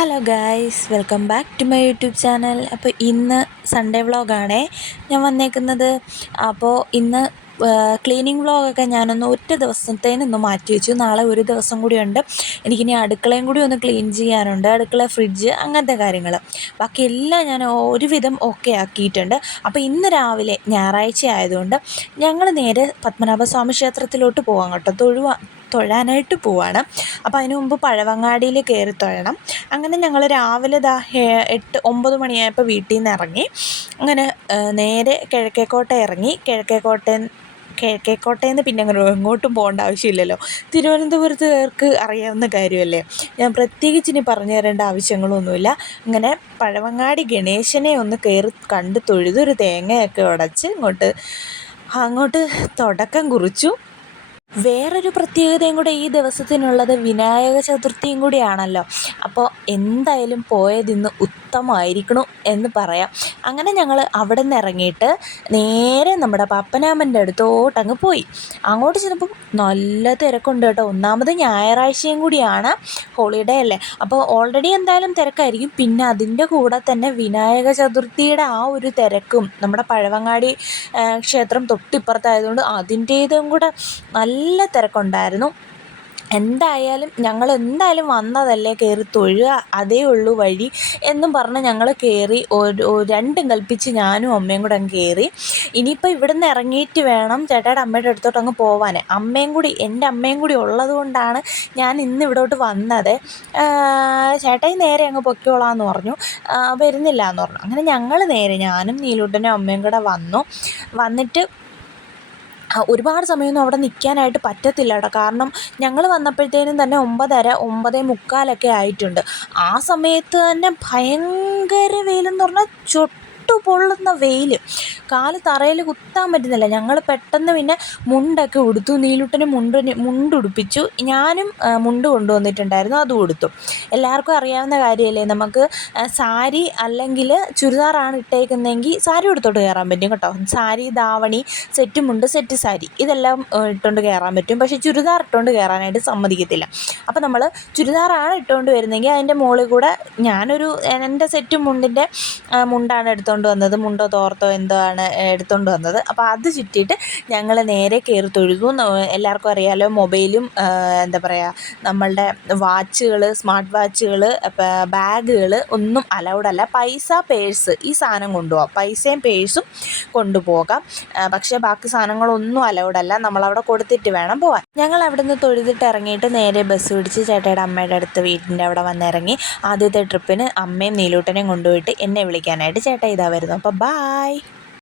Hello guys welcome back to my YouTube channel. അപ്പോൾ ഇന്ന് Sunday വ്ളോഗാണേ. ഞാൻ വന്നേക്കുന്നത് അപ്പോൾ ഇന്ന് ക്ലീനിങ് വ്ളോഗൊക്കെ ഞാനൊന്ന് ഒറ്റ ദിവസത്തേനൊന്ന് മാറ്റി വെച്ചു. നാളെ ഒരു ദിവസം കൂടിയുണ്ട്. എനിക്കിനി അടുക്കളയും കൂടി ഒന്ന് ക്ലീൻ ചെയ്യാനുണ്ട്. അടുക്കള ഫ്രിഡ്ജ് അങ്ങനത്തെ കാര്യങ്ങൾ ബാക്കി എല്ലാം ഞാൻ ഒരുവിധം ഓക്കെ ആക്കിയിട്ടുണ്ട്. അപ്പോൾ ഇന്ന് രാവിലെ ഞായറാഴ്ച ആയതുകൊണ്ട് ഞങ്ങൾ നേരെ പത്മനാഭസ്വാമി ക്ഷേത്രത്തിലോട്ട് പോകാം കേട്ടോ. തൊഴുവാ തൊഴാനായിട്ട് പോവാണ്. അപ്പോൾ അതിന് മുമ്പ് പഴവങ്ങാടിയിൽ കയറി തൊഴണം. അങ്ങനെ ഞങ്ങൾ രാവിലെ ദാ എട്ട് ഒമ്പത് മണിയായപ്പോൾ വീട്ടിൽ നിന്ന് ഇറങ്ങി അങ്ങനെ നേരെ കിഴക്കേക്കോട്ട ഇറങ്ങി കിഴക്കേക്കോട്ട കിഴക്കേക്കോട്ടയിൽ നിന്ന് പിന്നെ അങ്ങനെ എങ്ങോട്ടും പോകേണ്ട ആവശ്യമില്ലല്ലോ. തിരുവനന്തപുരത്തുകാർക്ക് അറിയാവുന്ന കാര്യമല്ലേ? ഞാൻ പ്രത്യേകിച്ച് ഇനി പറഞ്ഞു തരേണ്ട ആവശ്യങ്ങളൊന്നുമില്ല. അങ്ങനെ പഴവങ്ങാടി ഗണേശനെ ഒന്ന് കയറി കണ്ട് തൊഴുതൊരു തേങ്ങയൊക്കെ ഉടച്ച് ഇങ്ങോട്ട് അങ്ങോട്ട് തുടക്കം കുറിച്ചു. വേറൊരു പ്രത്യേകതയും കൂടെ ഈ ദിവസത്തിനുള്ളത് വിനായക ചതുർത്ഥിയും കൂടിയാണല്ലോ. അപ്പോൾ എന്തായാലും പോയതിന്ന് ഉത്തമമായിരിക്കണം എന്ന് പറയാം. അങ്ങനെ ഞങ്ങൾ അവിടെ നിന്ന് ഇറങ്ങിയിട്ട് നേരെ നമ്മുടെ പപ്പനാമന്റെ അടുത്തോട്ടങ്ങ് പോയി. അങ്ങോട്ട് ചെന്നപ്പം നല്ല തിരക്കുണ്ട് കേട്ടോ. ഒന്നാമത് ഞായറാഴ്ചയും കൂടിയാണ് ഹോളിഡേ അല്ലേ? അപ്പോൾ ഓൾറെഡി എന്തായാലും തിരക്കായിരിക്കും. പിന്നെ അതിന്റെ കൂടെ തന്നെ വിനായക ചതുർത്ഥിയുടെ ആ ഒരു തിരക്കും നമ്മുടെ പഴവങ്ങാടി ക്ഷേത്രം തൊട്ടിപ്പുറത്തായതുകൊണ്ട് അതിന്റേതും കൂടെ നല്ല തിരക്കുണ്ടായിരുന്നു. എന്തായാലും ഞങ്ങൾ എന്തായാലും വന്നതല്ലേ കയറി തൊഴുക അതേ ഉള്ളൂ വഴി എന്നും പറഞ്ഞ് ഞങ്ങൾ കയറി രണ്ടും കൽപ്പിച്ച് ഞാനും അമ്മയും കൂടെ അങ്ങ് കയറി ഇനിയിപ്പോൾ ഇവിടെ നിന്ന് ഇറങ്ങിയിട്ട് വേണം ചേട്ടയുടെ അമ്മയുടെ അടുത്തോട്ട് അങ്ങ് പോവാൻ അമ്മയും കൂടി എന്റെ അമ്മയും കൂടി ഉള്ളത് കൊണ്ടാണ് ഞാൻ ഇന്ന് ഇവിടോട്ട് വന്നത്. ചേട്ടായി നേരെ അങ്ങ് പൊക്കോളാന്ന് പറഞ്ഞു. വരുന്നില്ല എന്ന് പറഞ്ഞു. അങ്ങനെ ഞങ്ങൾ നേരെ ഞാനും നീലൂട്ടനും അമ്മയും കൂടെ വന്നു. വന്നിട്ട് ഒരുപാട് സമയമൊന്നും അവിടെ നിൽക്കാനായിട്ട് പറ്റത്തില്ല കേട്ടോ. കാരണം ഞങ്ങൾ വന്നപ്പോഴത്തേനും തന്നെ ഒമ്പതര ഒമ്പതേ മുക്കാലൊക്കെ ആയിട്ടുണ്ട്. ആ സമയത്ത് തന്നെ ഭയങ്കര വെയിലെന്ന് പറഞ്ഞാൽ ചൊട്ട് പൊള്ളുന്ന വെയിൽ കാൽ തറയിൽ കുത്താൻ പറ്റുന്നില്ല. ഞങ്ങൾ പെട്ടെന്ന് പിന്നെ മുണ്ടൊക്കെ ഉടുത്തു. നീലുട്ടന് മുണ്ട് മുണ്ടുടുപ്പിച്ചു ഞാനും മുണ്ട് കൊണ്ടുവന്നിട്ടുണ്ടായിരുന്നു. അതും ഉടുത്തു. എല്ലാവർക്കും അറിയാവുന്ന കാര്യമല്ലേ നമുക്ക് സാരി അല്ലെങ്കിൽ ചുരിദാറാണ് ഇട്ടേക്കുന്നതെങ്കിൽ സാരി ഉടുത്തോട്ട് കയറാൻ പറ്റും കേട്ടോ. സാരി ധാവണി സെറ്റ് മുണ്ട് സെറ്റ് സാരി ഇതെല്ലാം ഇട്ടുകൊണ്ട് കയറാൻ പറ്റും. പക്ഷേ ചുരിദാർ ഇട്ടുകൊണ്ട് കയറാനായിട്ട് സമ്മതിക്കത്തില്ല. അപ്പോൾ നമ്മൾ ചുരിദാറാണ് ഇട്ടുകൊണ്ട് വരുന്നതെങ്കിൽ അതിന്റെ മുകളിൽ കൂടെ ഞാനൊരു എന്റെ സെറ്റ് മുണ്ടിന്റെ മുണ്ടാണ് എടുത്തുകൊണ്ട് എടുത്തുകൊണ്ട് വന്നത് മുണ്ടോ തോർത്തോ എന്തോ ആണ് എടുത്തുകൊണ്ട് വന്നത്. അപ്പോൾ അത് ചുറ്റിയിട്ട് ഞങ്ങൾ നേരെ കയറി തൊഴുതു എല്ലാവർക്കും അറിയാമല്ലോ മൊബൈലും എന്താ പറയുക നമ്മളുടെ വാച്ചുകൾ സ്മാർട്ട് വാച്ചുകൾ ബാഗുകൾ ഒന്നും അലൗഡല്ല പൈസ പേഴ്സ് ഈ സാധനം കൊണ്ടുപോകാം പൈസയും പേഴ്സും കൊണ്ടുപോകാം. പക്ഷേ ബാക്കി സാധനങ്ങളൊന്നും അലൗഡല്ല നമ്മളവിടെ കൊടുത്തിട്ട് വേണം പോകാൻ ഞങ്ങൾ അവിടെ നിന്ന് തൊഴുതിട്ട് ഇറങ്ങിയിട്ട് നേരെ ബസ് പിടിച്ച് ചേട്ടയുടെ അമ്മയുടെ അടുത്ത് വീട്ടിന്റെ അവിടെ വന്നിറങ്ങി ആദ്യത്തെ ട്രിപ്പിന് അമ്മയും നീലൂട്ടനെയും കൊണ്ടുപോയിട്ട് എന്നെ വിളിക്കാനായിട്ട് ചേട്ടാ ഇതാ വരുന്നു അപ്പോൾ ബായ്